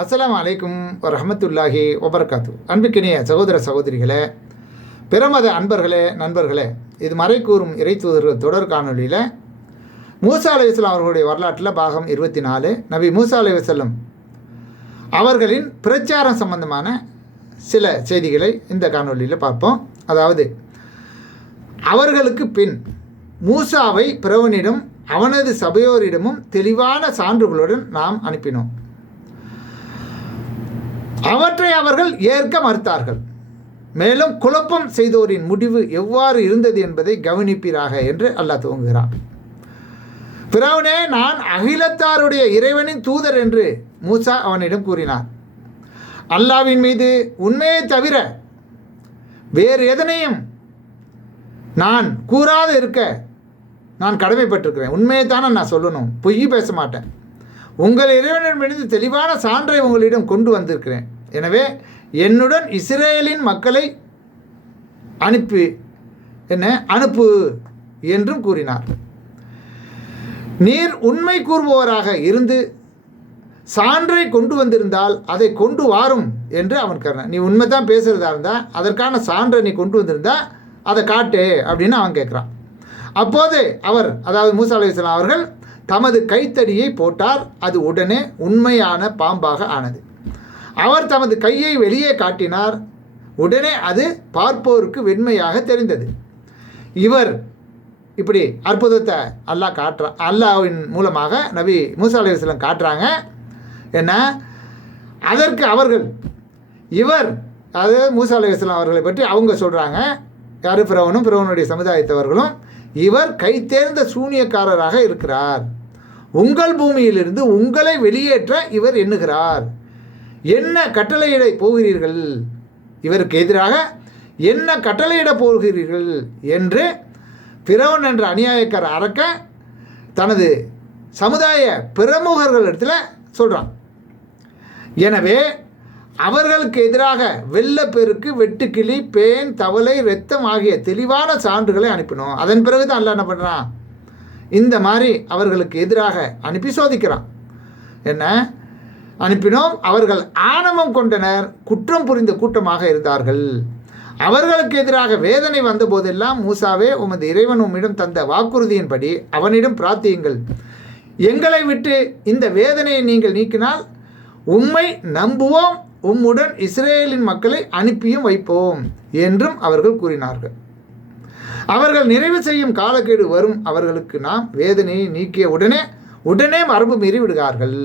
அஸ்லாம் அலைக்கும் ரஹமத்துல்லாஹி ஒபர்காத்து அன்புக்கினிய சகோதர சகோதரிகளே பிரமத அன்பர்களே நண்பர்களே இது மறை கூறும் இறை தொடர் காணொலியில் மூசா அலைவாஸ்லாம் அவர்களுடைய வரலாற்றில் பாகம் இருபத்தி நாலு நபி மூசா அலைவாஸ்லம் அவர்களின் பிரச்சாரம் சம்பந்தமான சில செய்திகளை இந்த காணொலியில் பார்ப்போம். அதாவது அவர்களுக்கு பின் மூசாவை பிரவனிடம் அவனது சபையோரிடமும் தெளிவான சான்றுகளுடன் நாம் அனுப்பினோம். அவற்றை அவர்கள் ஏற்க மறுத்தார்கள். மேலும் குழப்பம் செய்தோரின் முடிவு எவ்வாறு இருந்தது என்பதை கவனிப்பீராக என்று அல்லாஹ் துவங்குகிறான். பிறவனே நான் அகிலத்தாருடைய இறைவனின் தூதர் என்று மூசா அவனிடம் கூறினார். அல்லாவின் மீது உண்மையை தவிர வேறு எதனையும் நான் கூறாது இருக்க நான் கடமைப்பட்டிருக்கிறேன். உண்மையை தானே நான் சொல்லணும். பொய் பேச மாட்டேன். உங்கள் இறைவனிடமிருந்து தெளிவான சான்றை உங்களிடம் கொண்டு வந்திருக்கிறேன். எனவே என்னுடன் இஸ்ரேலின் மக்களை அனுப்பி என்ன அனுப்பு என்றும் கூறினார். நீர் உண்மை கூறுபவராக இருந்து சான்றை கொண்டு வந்திருந்தால் அதை கொண்டு வாரும் என்று அவன் கருணான் நீ உண்மை தான் பேசுகிறதா இருந்தால் அதற்கான சான்றை நீ கொண்டு வந்திருந்தா அதை காட்டு அப்படின்னு அவன் கேட்குறான். அப்போது அவர் அதாவது மூசா அலையாம் அவர்கள் தமது கைத்தடியை போட்டார் அது உடனே உண்மையான பாம்பாக ஆனது. அவர் தமது கையை வெளியே காட்டினார். உடனே அது பார்ப்போருக்கு வெண்மையாக தெரிந்தது. இவர் இப்படி அற்புதத்தை அல்லாஹ் காட்டுறா அல்லாவின் மூலமாக நபி மூசா அலைவாஸ்லம் காட்டுறாங்க. என்ன? அதற்கு அவர்கள் இவர் அது மூசா அலைவாஸ்லாம் அவர்களை பற்றி அவங்க சொல்கிறாங்க யார்? பிரவனும் பிரவனுடைய சமுதாயத்தவர்களும் இவர் கைத்தேர்ந்த சூனியக்காரராக இருக்கிறார். உங்கள் பூமியிலிருந்து உங்களை வெளியேற்ற இவர் எண்ணுகிறார். என்ன கட்டளையிட போகிறீர்கள்? இவருக்கு எதிராக என்ன கட்டளையிட போகிறீர்கள் என்று பிறவன் என்ற அநியாயக்கார அரக்க தனது சமுதாய பிரமுகர்களிடத்தில் சொல்கிறான் எனவே அவர்களுக்கு எதிராக வெள்ளப்பெருக்கு வெட்டுக்கிளி பேன் தவளை ரத்தம் ஆகிய தெளிவான சான்றுகளை அனுப்பினோம். அதன் பிறகு தான் அல்ல என்ன பண்ணுறான் இந்த மாதிரி அவர்களுக்கு எதிராக அனுப்பி சோதிக்கிறான். என்ன? அனுப்பினோம். அவர்கள் ஆணவம் கொண்டனர் குற்றம் புரிந்த கூட்டமாக இருந்தார்கள். அவர்களுக்கு எதிராக வேதனை வந்தபோதெல்லாம் மூசாவே உமது இறைவன் உம்மிடம் தந்த வாக்குறுதியின்படி அவனிடம் பிரார்த்தியுங்கள். எங்களை விட்டு இந்த வேதனையை நீங்கள் நீக்கினால் உம்மை நம்புவோம் உம்முடன் இஸ்ரேலின் மக்களை அனுப்பியும் வைப்போம் என்றும் அவர்கள் கூறினார்கள். அவர்கள் நிறைவு செய்யும் காலக்கெடு வரும். அவர்களுக்கு நாம் வேதனையை நீக்கிய உடனே உடனே மரபு மீறி விடுகிறார்கள்